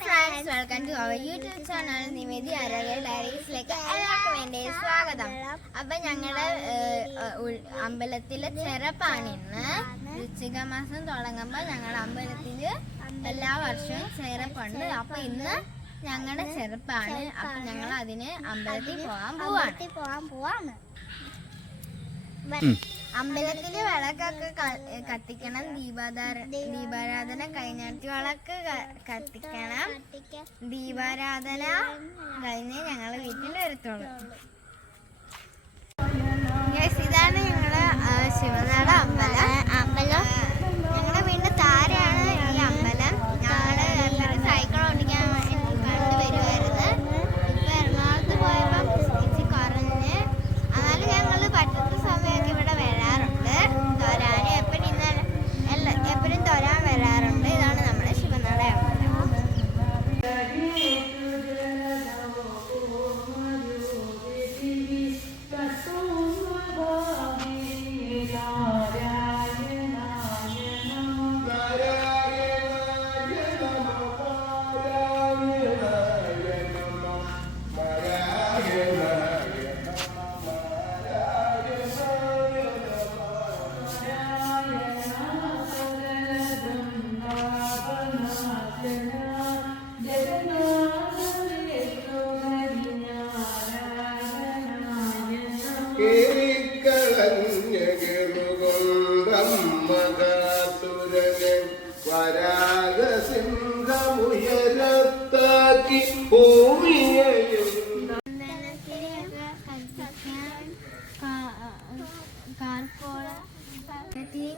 Friends, welcome to our YouTube channel Nivedi Arogya ഡയറീസിലേക്ക് എല്ലാവർക്കും എൻ്റെ സ്വാഗതം. അപ്പം ഞങ്ങളുടെ അമ്പലത്തിലെ ചെറപ്പാണിന്ന്. വൃശ്ചിക മാസം തുടങ്ങുമ്പോൾ ഞങ്ങളുടെ അമ്പലത്തിൽ എല്ലാ വർഷവും ചെറപ്പുണ്ട്. അപ്പം ഇന്ന് ഞങ്ങളുടെ ചെറുപ്പാണ്. അപ്പം ഞങ്ങൾ അതിന് അമ്പലത്തിൽ പോകാൻ പോവാണ്. അമ്പലത്തില് വിളക്കൊക്കെ കത്തിക്കണം. ദീപാരാധന കഴിഞ്ഞിട്ട് വിളക്ക് കത്തിക്കണം. ദീപാരാധന കഴിഞ്ഞ് ഞങ്ങൾ വീട്ടിൽ വരത്തുള്ളൂ. ഇതാണ് ഞങ്ങള് ശിവനാട അമ്പലം. ഞങ്ങളുടെ വീടിന്റെ താരെയാണ് ഈ അമ്പലം. ഞങ്ങള് എല്ലാവരും സൈക്കിൾ ഓടിക്കാൻ പണ്ട് വരുമായിരുന്നു. ഇപ്പൊ എറണാകുളത്ത് പോയപ്പോൾ ഇച്ചിരി കുറഞ്ഞ്. എന്നാലും ഞങ്ങള് പറ്റുന്ന സമയമൊക്കെ ഇവിടെ വരാറുണ്ട്. എപ്പോഴും തൊരാൻ വരാറുണ്ട്. ഇതാണ് നമ്മുടെ ശിവനാട അമ്പലം. വരാഗസിംഹമുയരത്താക്കി ഭൂമിയെയും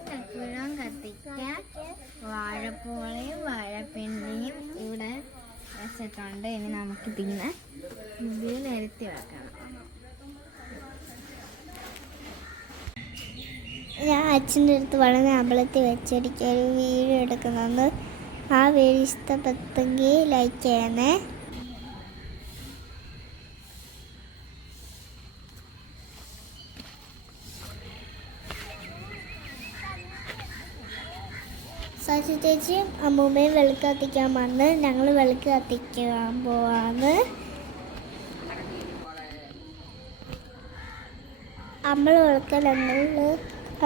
കർപ്പൂരം കത്തിക്കാൻ വാഴപ്പോളയും വാഴപ്പിണ്ടിയും ഇവിടെ വെച്ചിട്ടുണ്ട്. ഇനി നമുക്ക് ഇതിനെ ഇതിൽ നിരത്തി വെക്കണം. ഞാൻ അച്ഛൻ്റെ അടുത്ത് വളരെ അമ്പലത്തിൽ വെച്ചെടുക്കുക ഒരു വീഡിയോ എടുക്കുന്നുണ്ട്. ആ വീഡിയോ ഇഷ്ടപ്പെട്ടെങ്കിൽ ലൈക്ക് ചെയ്യണേ. സച്ചി ചേച്ചിയും അമ്മൂമ്മയും വിളക്ക് കത്തിക്കാൻ വന്ന് ഞങ്ങൾ വിളക്ക് കത്തിക്കാൻ പോവാന്ന്. അമ്പലം വിളക്കൽ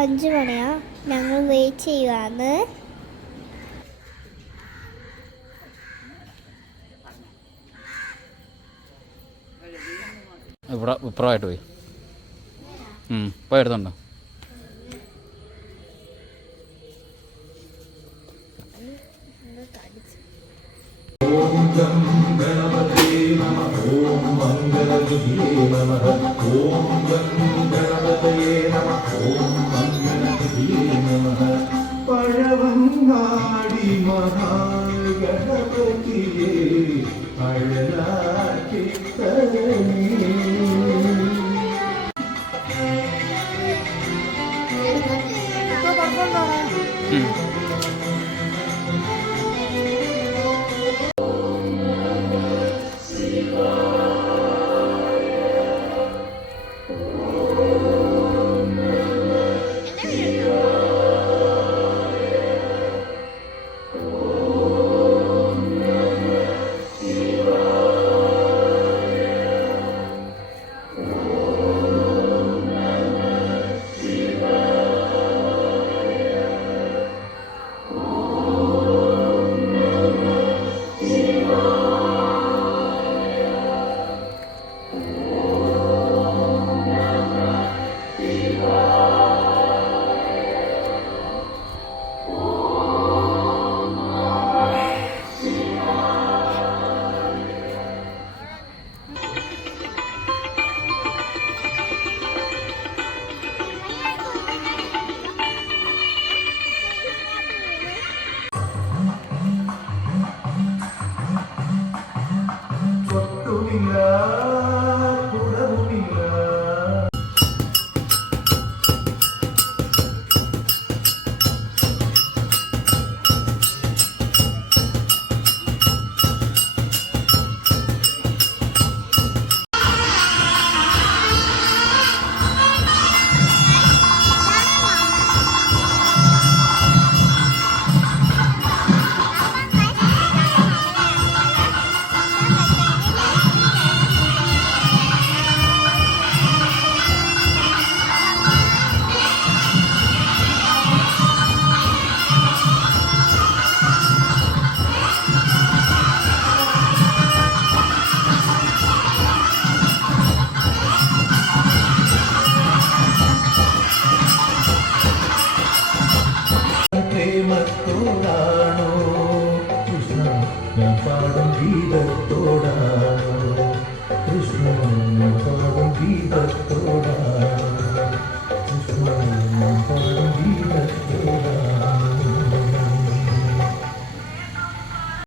5 മണിയാ. ഞങ്ങൾ വെയിറ്റ് ചെയ്യുവാന്ന്. ഇവിടെ ഇപ്പുറമായിട്ട് പോയി എടുത്തുണ്ടോ? പഴവങ്ങാടി മഹാഗണപതിയെ അഴലാക്കി നാട്